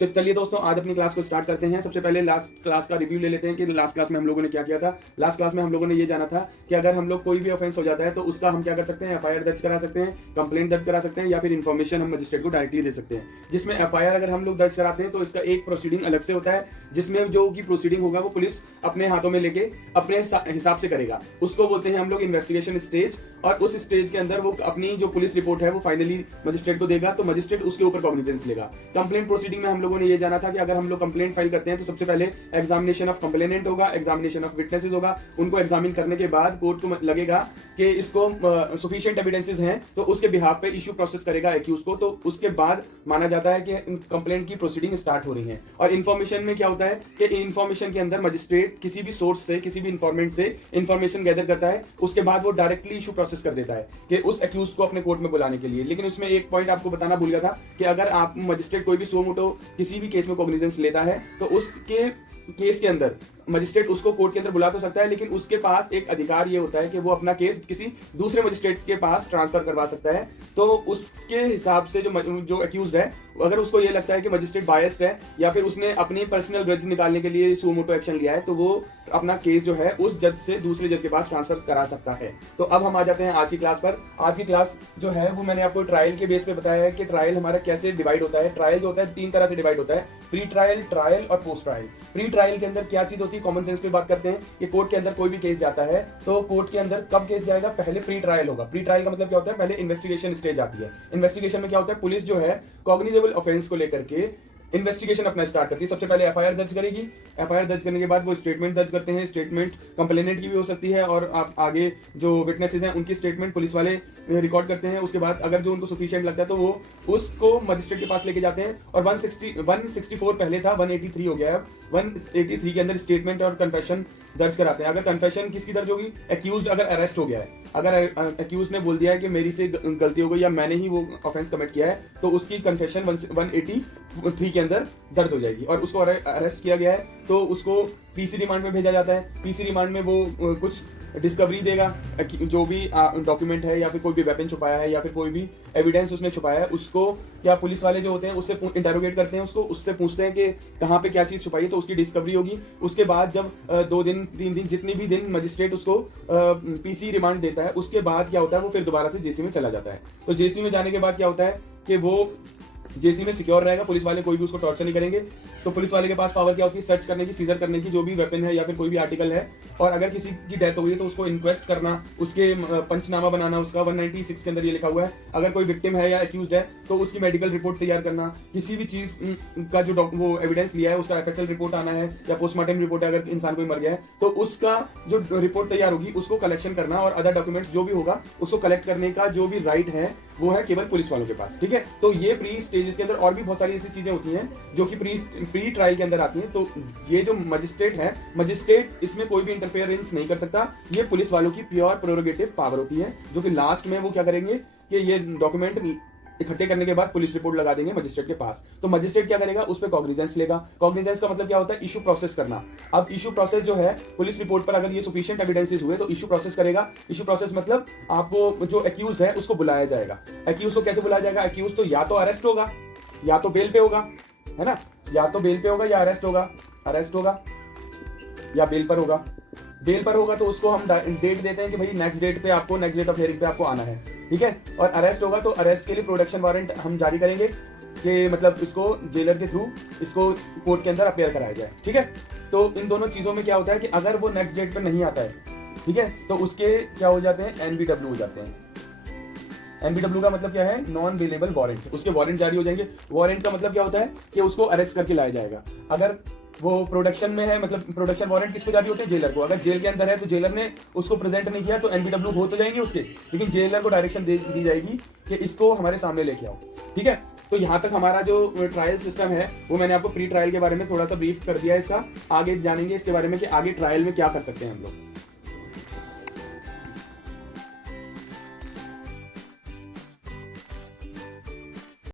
तो चलिए दोस्तों, आज अपनी क्लास को स्टार्ट करते हैं। सबसे पहले लास्ट क्लास का रिव्यू ले लेते हैं कि लास्ट क्लास में हम लोगों ने क्या किया था। लास्ट क्लास में हम लोगों ने ये जाना था कि अगर हम लोग कोई भी ऑफेंस हो जाता है तो उसका हम क्या कर सकते हैं, एफआईआर दर्ज करा सकते हैं, कंप्लेंट दर्ज करा सकते हैं, या फिर इन्फॉर्मेशन हम मजिस्ट्रेट को डायरेक्टली दे सकते हैं। जिसमें एफआईआर अगर हम लोग दर्ज कराते हैं तो इसका एक प्रोसीडिंग अलग से होता है, जिसमें जो की प्रोसीडिंग होगा वो पुलिस अपने हाथों में लेके अपने हिसाब से करेगा। उसको बोलते हैं हम लोग इन्वेस्टिगेशन स्टेज। और उस स्टेज के अंदर वो अपनी जो पुलिस रिपोर्ट है वो फाइनली मजिस्ट्रेट को देगा, तो मजिस्ट्रेट उसके ऊपर कॉग्निजेंस लेगा। कंप्लेंट प्रोसीडिंग में हम लोगों ने ये जाना था कि अगर हम लोग कंप्लेंट फाइल करते हैं तो सबसे पहले एग्जामिनेशन ऑफ कंप्लेनेंट होगा, एग्जामिनेशन ऑफ विटनेसेस होगा। उनको एग्जामिन करने के बाद कोर्ट को लगेगा कि इसको सफिशिएंट एविडेंसेस हैं, तो उसके बिहाफ पे इश्यू प्रोसेस करेगा एक्यूज को। तो उसके बाद माना जाता है कि कंप्लेंट की प्रोसीडिंग स्टार्ट हो रही है। और इन्फॉर्मेशन में क्या होता है कि इन्फॉर्मेशन के अंदर मजिस्ट्रेट किसी भी सोर्स से, किसी भी इंफॉर्मेंट से इन्फॉर्मेशन गैदर करता है, उसके बाद वो डायरेक्टली इश्यू प्रोसेस कर देता है कि उस एक्यूज को अपने कोर्ट में बुलाने के लिए। लेकिन उसमें एक पॉइंट आपको बताना भूल गया था कि अगर आप मजिस्ट्रेट कोई भी सो मोटो किसी भी केस में कॉग्निजेंस लेता है तो उसके केस के अंदर मजिस्ट्रेट उसको कोर्ट के अंदर बुला तो सकता है, लेकिन उसके पास एक अधिकार ये होता है कि वो अपना केस किसी दूसरे मजिस्ट्रेट के पास ट्रांसफर करवा सकता है। तो उसके हिसाब से जो एक्यूज्ड है, अगर उसको ये लगता है कि मजिस्ट्रेट बायस्ड है या फिर उसने अपनी पर्सनल ग्रज निकालने के लिए सो मोटो एक्शन लिया है, तो वो अपना केस जो है उस जज से दूसरे जज के पास ट्रांसफर करा सकता है। तो अब हम आ जाते हैं आज की क्लास पर। आज की क्लास जो है वो मैंने आपको ट्रायल के बेस पे बताया है कि ट्रायल हमारा कैसे डिवाइड होता है। ट्रायल जो होता है 3 तरह से डिवाइड होता है, प्री ट्रायल, ट्रायल और पोस्ट ट्रायल। प्री ट्रायल के अंदर क्या चीज होती है, कॉमन सेंस पे बात करते हैं कि कोर्ट के अंदर कोई भी केस जाता है तो कोर्ट के अंदर कब केस जाएगा, पहले प्री ट्रायल होगा। प्री ट्रायल का मतलब क्या होता है, पहले इन्वेस्टिगेशन स्टेज आती है। इन्वेस्टिगेशन में क्या होता है, पुलिस जो है कॉग्निजेबल ऑफेंस को लेकर के इन्वेस्टिगेशन अपना स्टार्ट करती है। सबसे पहले एफआईआर दर्ज करेगी। एफआईआर दर्ज करने के बाद वो स्टेटमेंट दर्ज करते हैं। स्टेटमेंट कंप्लेनेंट की भी हो सकती है और आप आगे जो विटनेसेस हैं उनकी स्टेटमेंट पुलिस वाले रिकॉर्ड करते हैं। उसके बाद अगर जो उनको सफिशिएंट लगता है तो वो उसको मजिस्ट्रेट के पास लेके जाते हैं। और 164 पहले था, 183 हो गया है। 183 के अंदर स्टेटमेंट और कन्फेशन दर्ज कराते हैं। अगर कन्फेशन किसकी दर्ज होगी, एक्यूज्ड अगर अरेस्ट हो गया है, अगर एक्यूज ने बोल दिया है कि मेरी से गलती हो गई या मैंने ही वो ऑफेंस कमिट किया है, तो उसकी कन्फेशन 183 के अंदर दर्ज हो जाएगी। और उसको अरेस्ट किया गया है तो उसको पीसी रिमांड में भेजा जाता है। पीसी रिमांड में वो कुछ डिस्कवरी देगा, जो भी डॉक्यूमेंट है या फिर कोई भी वेपन छुपाया है या फिर कोई भी एविडेंस उसने छुपाया है, उसको क्या पुलिस वाले जो होते हैं उससे इंटरोगेट करते हैं, उससे पूछते हैं कि कहाँ पे क्या चीज छुपाई है, तो उसकी डिस्कवरी होगी। उसके बाद जब 2 दिन 3 दिन जितनी भी दिन मजिस्ट्रेट उसको पीसी रिमांड देता है, उसके बाद क्या होता है, वो फिर दोबारा से जेसी में चला जाता है। तो जेसी में जाने के बाद क्या होता है कि वो जेसी में सिक्योर रहेगा, पुलिस वाले कोई भी उसको टॉर्चर नहीं करेंगे। तो पुलिस वाले के पास पावर क्या होती है, सर्च करने की, सीजर करने की, जो भी वेपन है या फिर कोई भी आर्टिकल है। और अगर किसी की डेथ हो गई तो उसको इंक्वेस्ट करना, उसके पंचनामा बनाना, उसका 196 के अंदर ये लिखा हुआ है। अगर कोई विक्टिम है या एक्यूज्ड है तो उसकी मेडिकल रिपोर्ट तैयार करना, किसी भी चीज का जो वो एविडेंस लिया है उसका एफएसएल रिपोर्ट आना है या पोस्टमार्टम रिपोर्ट है, अगर इंसान कोई मर गया है तो उसका जो रिपोर्ट तैयार होगी उसको कलेक्शन करना और अदर डॉक्यूमेंट्स जो भी होगा उसको कलेक्ट करने का जो भी राइट है वो है केवल पुलिस वालों के पास। ठीक है, तो ये प्री स्टेजेस के अंदर और भी बहुत सारी ऐसी चीजें होती हैं जो कि प्री ट्रायल के अंदर आती हैं। तो ये जो मजिस्ट्रेट है, मजिस्ट्रेट इसमें कोई भी इंटरफेरेंस नहीं कर सकता। ये पुलिस वालों की प्योर प्रेरोगेटिव पावर होती है, जो कि लास्ट में वो क्या करेंगे कि ये डॉक्यूमेंट इकट्ठे करने के बाद पुलिस रिपोर्ट लगा देंगे मजिस्ट्रेट के पास। तो मजिस्ट्रेट क्या करेगा, उस पर कॉग्निजेंस लेगा। कॉग्निजेंस का मतलब क्या होता है, इशू प्रोसेस करना। अब इशू प्रोसेस जो है, पुलिस रिपोर्ट पर अगर ये सफिशिएंट एविडेंसेस हुए तो इशू प्रोसेस करेगा। इशू प्रोसेस मतलब आपको जो एक्यूज है उसको बुलाया जाएगा। एक्यूज को कैसे बुलाया जाएगा, एक्यूज तो या तो अरेस्ट होगा या तो बेल पे होगा, है ना, या तो बेल पे होगा या अरेस्ट होगा या बेल पर होगा। बेल पर होगा तो उसको हम डेट देते हैं कि भाई नेक्स्ट डेट ऑफ हियरिंग पे आपको आना है। ठीक है, और अरेस्ट होगा तो अरेस्ट के लिए प्रोडक्शन वारंट हम जारी करेंगे कि मतलब इसको जेलर के थ्रू इसको कोर्ट के अंदर अपेयर कराया जाए। ठीक है, तो इन दोनों चीजों में क्या होता है कि अगर वो नेक्स्ट डेट पर नहीं आता है, ठीक है, तो उसके क्या हो जाते हैं, एनबीडब्ल्यू हो जाते हैं। एनबीडब्ल्यू का मतलब क्या है, नॉन बेलेबल वारंट। उसके वारंट जारी हो जाएंगे। वारंट का मतलब क्या होता है कि उसको अरेस्ट करके लाया जाएगा। अगर वो प्रोडक्शन में है, मतलब प्रोडक्शन वारंट किसको जारी होते हैं, जेलर को। अगर जेल के अंदर है तो जेलर ने उसको प्रेजेंट नहीं किया तो एनबीडब्ल्यू हो तो जाएंगे उसके, लेकिन जेलर को डायरेक्शन दी जाएगी कि इसको हमारे सामने लेके आओ। ठीक है, तो यहाँ तक हमारा जो ट्रायल सिस्टम है वो मैंने आपको प्री ट्रायल के बारे में थोड़ा सा ब्रीफ कर दिया है। इसका आगे जानेंगे इसके बारे में कि आगे ट्रायल में क्या कर सकते हैं हम लोग।